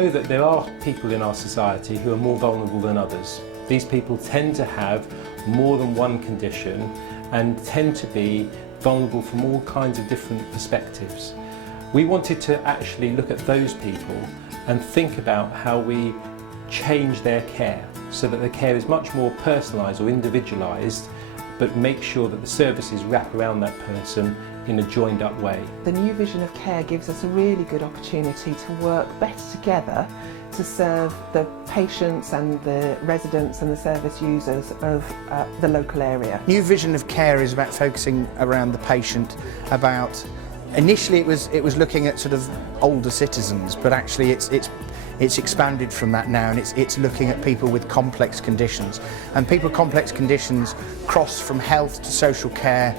know that there are people in our society who are more vulnerable than others. These people tend to have more than one condition and tend to be vulnerable from all kinds of different perspectives. We wanted to actually look at those people and think about how we change their care so that the care is much more personalised or individualised, but make sure that the services wrap around that person in a joined up way. The new vision of care gives us a really good opportunity to work better together to serve the patients and the residents and the service users of the local area. New vision of care is about focusing around the patient, about initially it was looking at sort of older citizens, but actually it's expanded from that now, and it's looking at people with complex conditions. And people with complex conditions cross from health to social care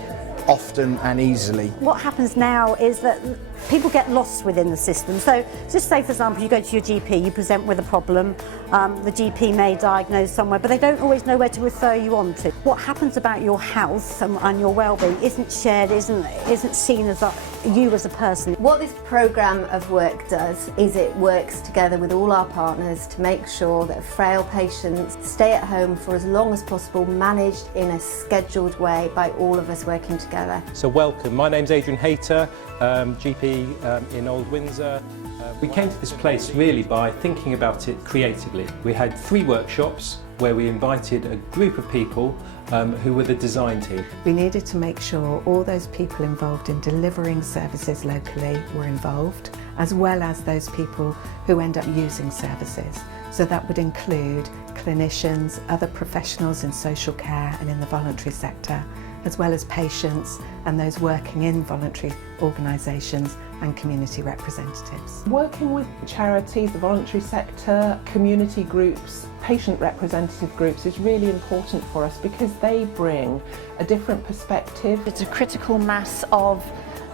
often and easily. What happens now is that people get lost within the system. So just say, for example, you go to your GP, you present with a problem, the GP may diagnose somewhere, but they don't always know where to refer you on to. What happens about your health and your well-being isn't shared, isn't seen as you as a person. What this programme of work does is it works together with all our partners to make sure that frail patients stay at home for as long as possible, managed in a scheduled way by all of us working together. So welcome, my name's Adrian Hayter, GP in Old Windsor. We came to this place really by thinking about it creatively. We had 3 workshops where we invited a group of people who were the design team. We needed to make sure all those people involved in delivering services locally were involved, as well as those people who end up using services. So that would include clinicians, other professionals in social care and in the voluntary sector, as well as patients and those working in voluntary organisations and community representatives. Working with charities, the voluntary sector, community groups, patient representative groups is really important for us because they bring a different perspective. It's a critical mass of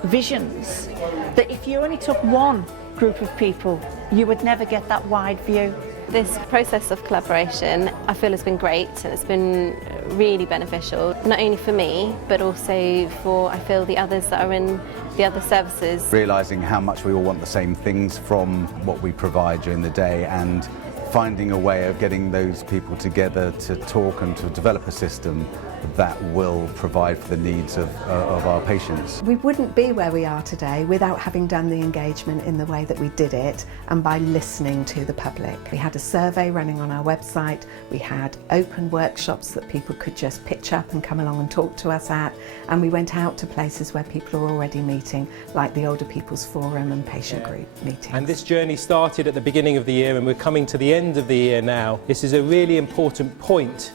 visions that if you only took one group of people, you would never get that wide view. This process of collaboration I feel has been great, and it's been really beneficial, not only for me but also for, I feel, the others that are in the other services. Realising how much we all want the same things from what we provide during the day, and finding a way of getting those people together to talk and to develop a system that will provide for the needs of our patients. We wouldn't be where we are today without having done the engagement in the way that we did it and by listening to the public. We had a survey running on our website, we had open workshops that people could just pitch up and come along and talk to us at, and we went out to places where people are already meeting, like the Older People's Forum and patient group meetings. And this journey started at the beginning of the year and we're coming to the end of the year now. This is a really important point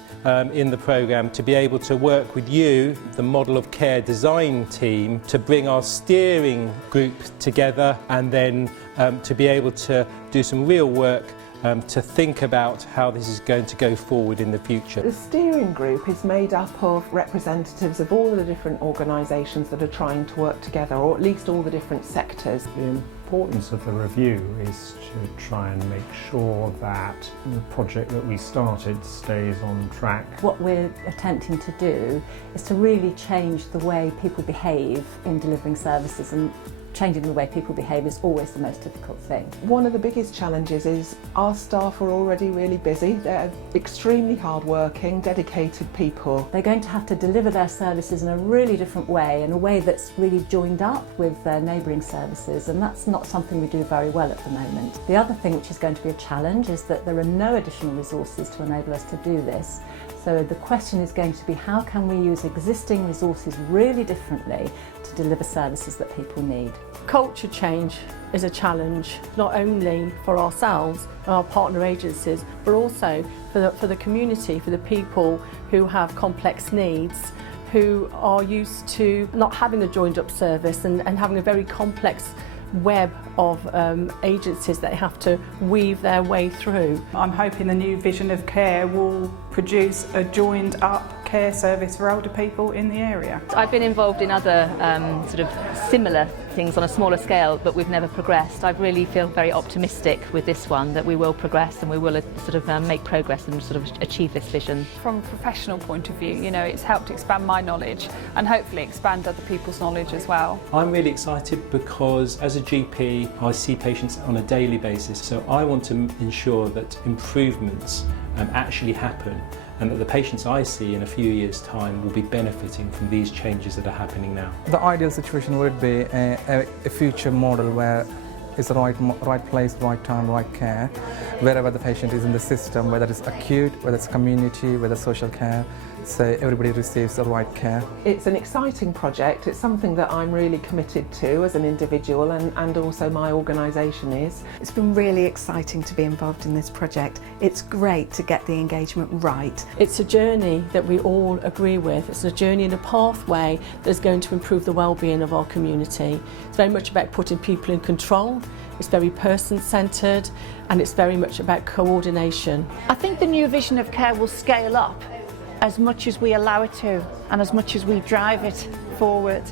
in the programme to be able to work with you, the Model of Care design team, to bring our steering group together and then to be able to do some real work to think about how this is going to go forward in the future. The steering group is made up of representatives of all the different organisations that are trying to work together, or at least all the different sectors. The importance of the review is to try and make sure that the project that we started stays on track. What we're attempting to do is to really change the way people behave in delivering services, and changing the way people behave is always the most difficult thing. One of the biggest challenges is our staff are already really busy. They're extremely hard-working, dedicated people. They're going to have to deliver their services in a really different way, in a way that's really joined up with their neighbouring services, and that's not something we do very well at the moment. The other thing which is going to be a challenge is that there are no additional resources to enable us to do this. So the question is going to be, how can we use existing resources really differently to deliver services that people need? Culture change is a challenge, not only for ourselves and our partner agencies, but also for the community, for the people who have complex needs, who are used to not having a joined up service and having a very complex web of agencies that they have to weave their way through. I'm hoping the new vision of care will produce a joined up care service for older people in the area. I've been involved in other sort of similar things on a smaller scale, but we've never progressed. I really feel very optimistic with this one that we will progress and we will sort of make progress and sort of achieve this vision. From a professional point of view, you know, it's helped expand my knowledge and hopefully expand other people's knowledge as well. I'm really excited because as a GP I see patients on a daily basis, so I want to ensure that improvements actually happen and that the patients I see in a few years' time will be benefiting from these changes that are happening now. The ideal situation would be a future model where it's the right place, right time, right care, wherever the patient is in the system, whether it's acute, whether it's community, whether it's social care, so everybody receives the right care. It's an exciting project. It's something that I'm really committed to as an individual and also my organisation is. It's been really exciting to be involved in this project. It's great to get the engagement right. It's a journey that we all agree with. It's a journey and a pathway that's going to improve the well-being of our community. It's very much about putting people in control. It's very person-centred and it's very much about coordination. I think the new vision of care will scale up as much as we allow it to and as much as we drive it forward.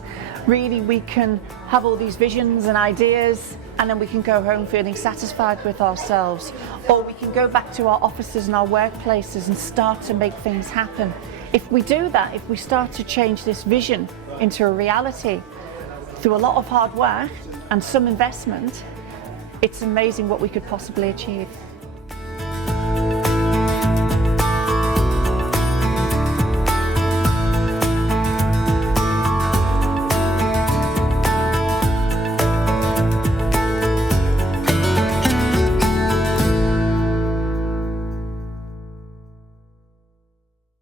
Really, we can have all these visions and ideas and then we can go home feeling satisfied with ourselves, or we can go back to our offices and our workplaces and start to make things happen. If we do that, if we start to change this vision into a reality through a lot of hard work and some investment, it's amazing what we could possibly achieve.